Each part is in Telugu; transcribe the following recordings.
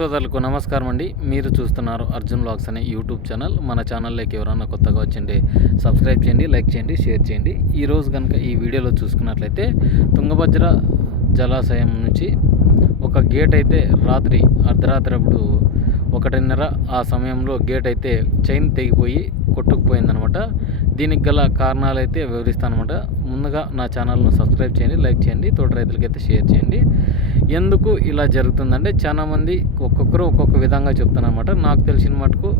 సోదరులకు నమస్కారం అండి. మీరు చూస్తున్నారు అర్జున్ బ్లాగ్స్ అనే యూట్యూబ్ ఛానల్. మన ఛానల్లోకి ఎవరైనా కొత్తగా వచ్చింటే సబ్స్క్రైబ్ చేయండి లైక్ చేయండి షేర్ చేయండి. ఈరోజు కనుక ఈ వీడియోలో చూసుకున్నట్లయితే తుంగభద్ర జలాశయం నుంచి ఒక గేట్ అయితే రాత్రి అర్ధరాత్రి అప్పుడు ఒకటిన్నర ఆ సమయంలో గేట్ అయితే చైన్ తెగిపోయి కొట్టుకుపోయిందనమాట. దీనికి గల కారణాలు అయితే వివరిస్తాను అనమాట ముందుగా నా ఛానల్ను సబ్స్క్రైబ్ చేయండి లైక్ చేయండి తోట రైతులకైతే షేర్ చేయండి. ఎందుకు ఇలా జరుగుతుందంటే చాలామంది ఒక్కొక్కరు ఒక్కొక్క విధంగా చెప్తారనమాట నాకు తెలిసిన మటుకు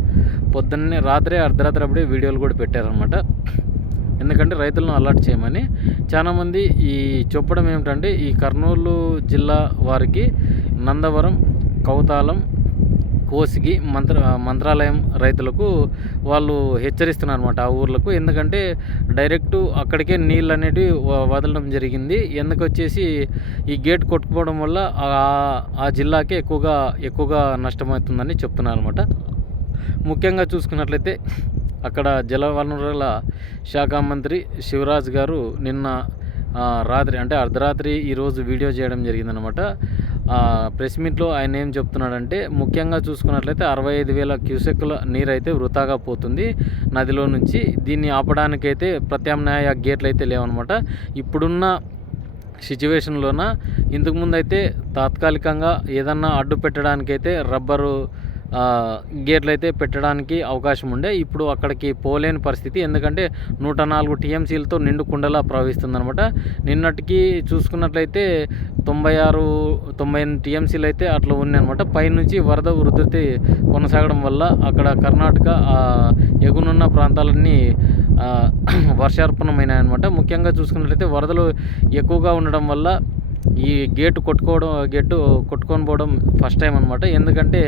పొద్దున్నే రాత్రే అర్ధరాత్రి అప్పుడే వీడియోలు కూడా పెట్టారనమాట ఎందుకంటే రైతులను అలర్ట్ చేయమని. చాలామంది ఈ చెప్పడం ఏమిటంటే ఈ కర్నూలు జిల్లా వారికి నందవరం కౌతాలం కోసిగి మంత్ర మంత్రాలయం రైతులకు వాళ్ళు హెచ్చరిస్తున్నారు అనమాట ఆ ఊర్లకు. ఎందుకంటే డైరెక్ట్ అక్కడికే నీళ్ళు అనేటివి వదలడం జరిగింది. ఎందుకు వచ్చేసి ఈ గేట్ కొట్టుకోవడం వల్ల ఆ- జిల్లాకే ఎక్కువగా ఎక్కువగా నష్టమవుతుందని చెప్తున్నారు అనమాట ముఖ్యంగా చూసుకున్నట్లయితే అక్కడ జలవనరుల శాఖ మంత్రి శివరాజ్ గారు నిన్న రాత్రి అంటే అర్ధరాత్రి ఈరోజు వీడియో చేయడం జరిగిందనమాట ప్రెస్ మీట్లో ఆయన ఏం చెప్తున్నాడంటే ముఖ్యంగా చూసుకున్నట్లయితే అరవై ఐదు వేల క్యూసెక్కుల నీరు అయితే వృధాగా పోతుంది. నదిలో నుంచి దీన్ని ఆపడానికైతే ప్రత్యామ్నాయ గేట్లు అయితే లేవన్నమాట ఇప్పుడున్న సిచ్యువేషన్లోన ఇంతకుముందు అయితే తాత్కాలికంగా ఏదన్నా అడ్డు పెట్టడానికైతే రబ్బరు గేర్లు గేట్లు అయితే పెట్టడానికి అవకాశం ఉండే. ఇప్పుడు అక్కడికి పోలేని పరిస్థితి. ఎందుకంటే నూట నాలుగు టీఎంసీలతో నిండు కుండలా ప్రవహిస్తుందనమాట నిన్నటికి చూసుకున్నట్లయితే తొంభై ఆరు తొంభై ఎనిమిది టీఎంసీలు అయితే అట్లా ఉన్నాయన్నమాట. పైనుంచి వరద ఉధృతి కొనసాగడం వల్ల అక్కడ కర్ణాటక ఎగునున్న ప్రాంతాలన్నీ వర్షార్పణమైనాయన్నమాట. ముఖ్యంగా చూసుకున్నట్లయితే వరదలు ఎక్కువగా ఉండడం వల్ల ఈ గేటు కొట్టుకోవడం గేటు కొట్టుకొని పోవడం ఫస్ట్ టైం అనమాట ఎందుకంటే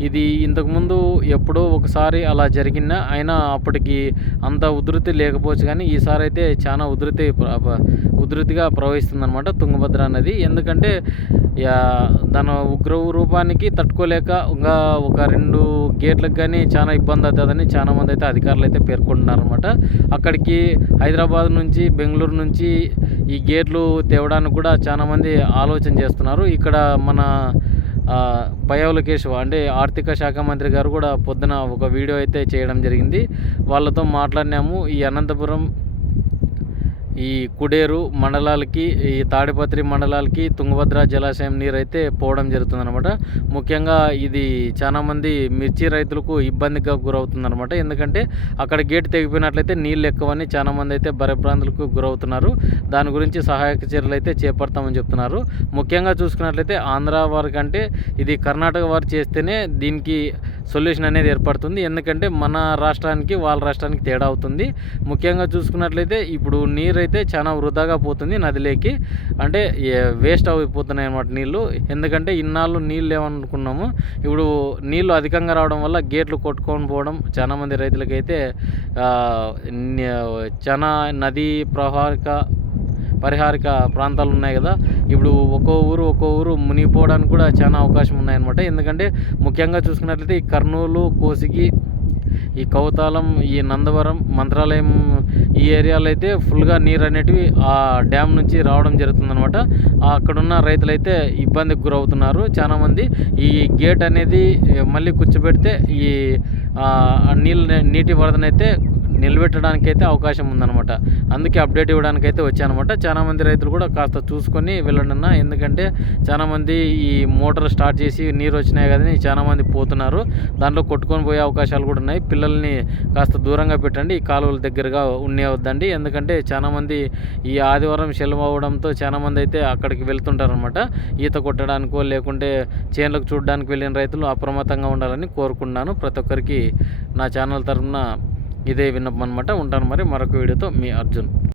ఇది ఇంతకుముందు ఎప్పుడో ఒకసారి అలా జరిగినా అయినా అప్పటికి అంత ఉధృతి లేకపోవచ్చు కానీ ఈసారి అయితే చాలా ఉధృతి ఉధృతిగా ప్రవహిస్తుందన్నమాట తుంగభద్ర నది. ఎందుకంటే దాని ఉగ్ర రూపానికి తట్టుకోలేక ఇంకా ఒక రెండు గేట్లకు కానీ చాలా ఇబ్బంది అవుతుందని చాలా మంది అయితే అధికారులు అయితే పేర్కొంటున్నారు అనమాట అక్కడికి హైదరాబాద్ నుంచి బెంగళూరు నుంచి ఈ గేట్లు తేవడానికి కూడా చాలా మంది ఆలోచన చేస్తున్నారు. ఇక్కడ మన ఆ, కేశవ అంటే ఆర్థిక శాఖ మంత్రి గారు కూడా పొద్దున ఒక వీడియో అయితే చేయడం జరిగింది. వాళ్ళతో మాట్లాడినాము. ఈ అనంతపురం ఈ కుడేరు మండలాలకి ఈ తాడిపత్రి మండలాలకి తుంగభద్ర జలాశయం నీరు అయితే పోవడం జరుగుతుందన్నమాట. ముఖ్యంగా ఇది చాలామంది మిర్చి రైతులకు ఇబ్బందిగా గురవుతుందనమాట ఎందుకంటే అక్కడ గేట్ తెగిపోయినట్లయితే నీళ్ళు ఎక్కువని చాలామంది అయితే భయభ్రాంతులకు గురవుతున్నారు. దాని గురించి సహాయక చర్యలు అయితే చేపడతామని చెప్తున్నారు. ముఖ్యంగా చూసుకున్నట్లయితే ఆంధ్ర వారి కంటే ఇది కర్ణాటక వారు చేస్తేనే దీనికి సొల్యూషన్ అనేది ఏర్పడుతుంది. ఎందుకంటే మన రాష్ట్రానికి వాళ్ళ రాష్ట్రానికి తేడా అవుతుంది. ముఖ్యంగా చూసుకున్నట్లయితే ఇప్పుడు నీరు అయితే చాలా వృధాగా పోతుంది నదిలోకి. అంటే వేస్ట్ అయిపోతున్నాయి అన్నమాట నీళ్ళు ఎందుకంటే ఇన్నాళ్ళు నీళ్ళు ఏమనుకున్నాము ఇప్పుడు నీళ్ళు అధికంగా రావడం వల్ల గేట్లు కొట్టుకొని పోవడం చాలా మంది రైతులకైతే చాలా నదీ ప్రవాహక పరిహారిక ప్రాంతాలు ఉన్నాయి కదా. ఇప్పుడు ఒక్కో ఊరు ఒక్కో ఊరు మునిగిపోవడానికి కూడా చాలా అవకాశం ఉన్నాయన్నమాట. ఎందుకంటే ముఖ్యంగా చూసుకున్నట్లయితే ఈ కర్నూలు కోసిగి ఈ కౌతాలం ఈ నందవరం మంత్రాలయం ఈ ఏరియాలో అయితే ఫుల్గా నీరు అనేటివి ఆ డ్యామ్ నుంచి రావడం జరుగుతుందనమాట అక్కడున్న రైతులైతే ఇబ్బందికి గురవుతున్నారు. చాలామంది ఈ గేట్ అనేది మళ్ళీ కూర్చోబెడితే ఈ నీళ్ళ నీటి వరదనైతే నిలబెట్టడానికి అయితే అవకాశం ఉందన్నమాట. అందుకే అప్డేట్ ఇవ్వడానికి అయితే వచ్చానమాట చాలామంది రైతులు కూడా కాస్త చూసుకొని వెళ్ళండి అన్న ఎందుకంటే చాలామంది ఈ మోటార్ స్టార్ట్ చేసి నీరు వచ్చినాయి కదని చాలామంది పోతున్నారు. దాంట్లో కొట్టుకొని పోయే అవకాశాలు కూడా ఉన్నాయి. పిల్లల్ని కాస్త దూరంగా పెట్టండి. ఈ కాలువల దగ్గరగా ఉండేవద్దండి ఎందుకంటే చాలామంది ఈ ఆదివారం సెలవు అవ్వడంతో చాలామంది అయితే అక్కడికి వెళ్తుంటారనమాట ఈత కొట్టడానికో లేకుంటే చేనులకు చూడడానికి వెళ్ళిన రైతులు అప్రమత్తంగా ఉండాలని కోరుకున్నాను ప్రతి ఒక్కరికి నా ఛానల్ తరఫున ఇదే విన్నపం అనమాట ఉంటాను మరి మరొక వీడియోతో మీ అర్జున్.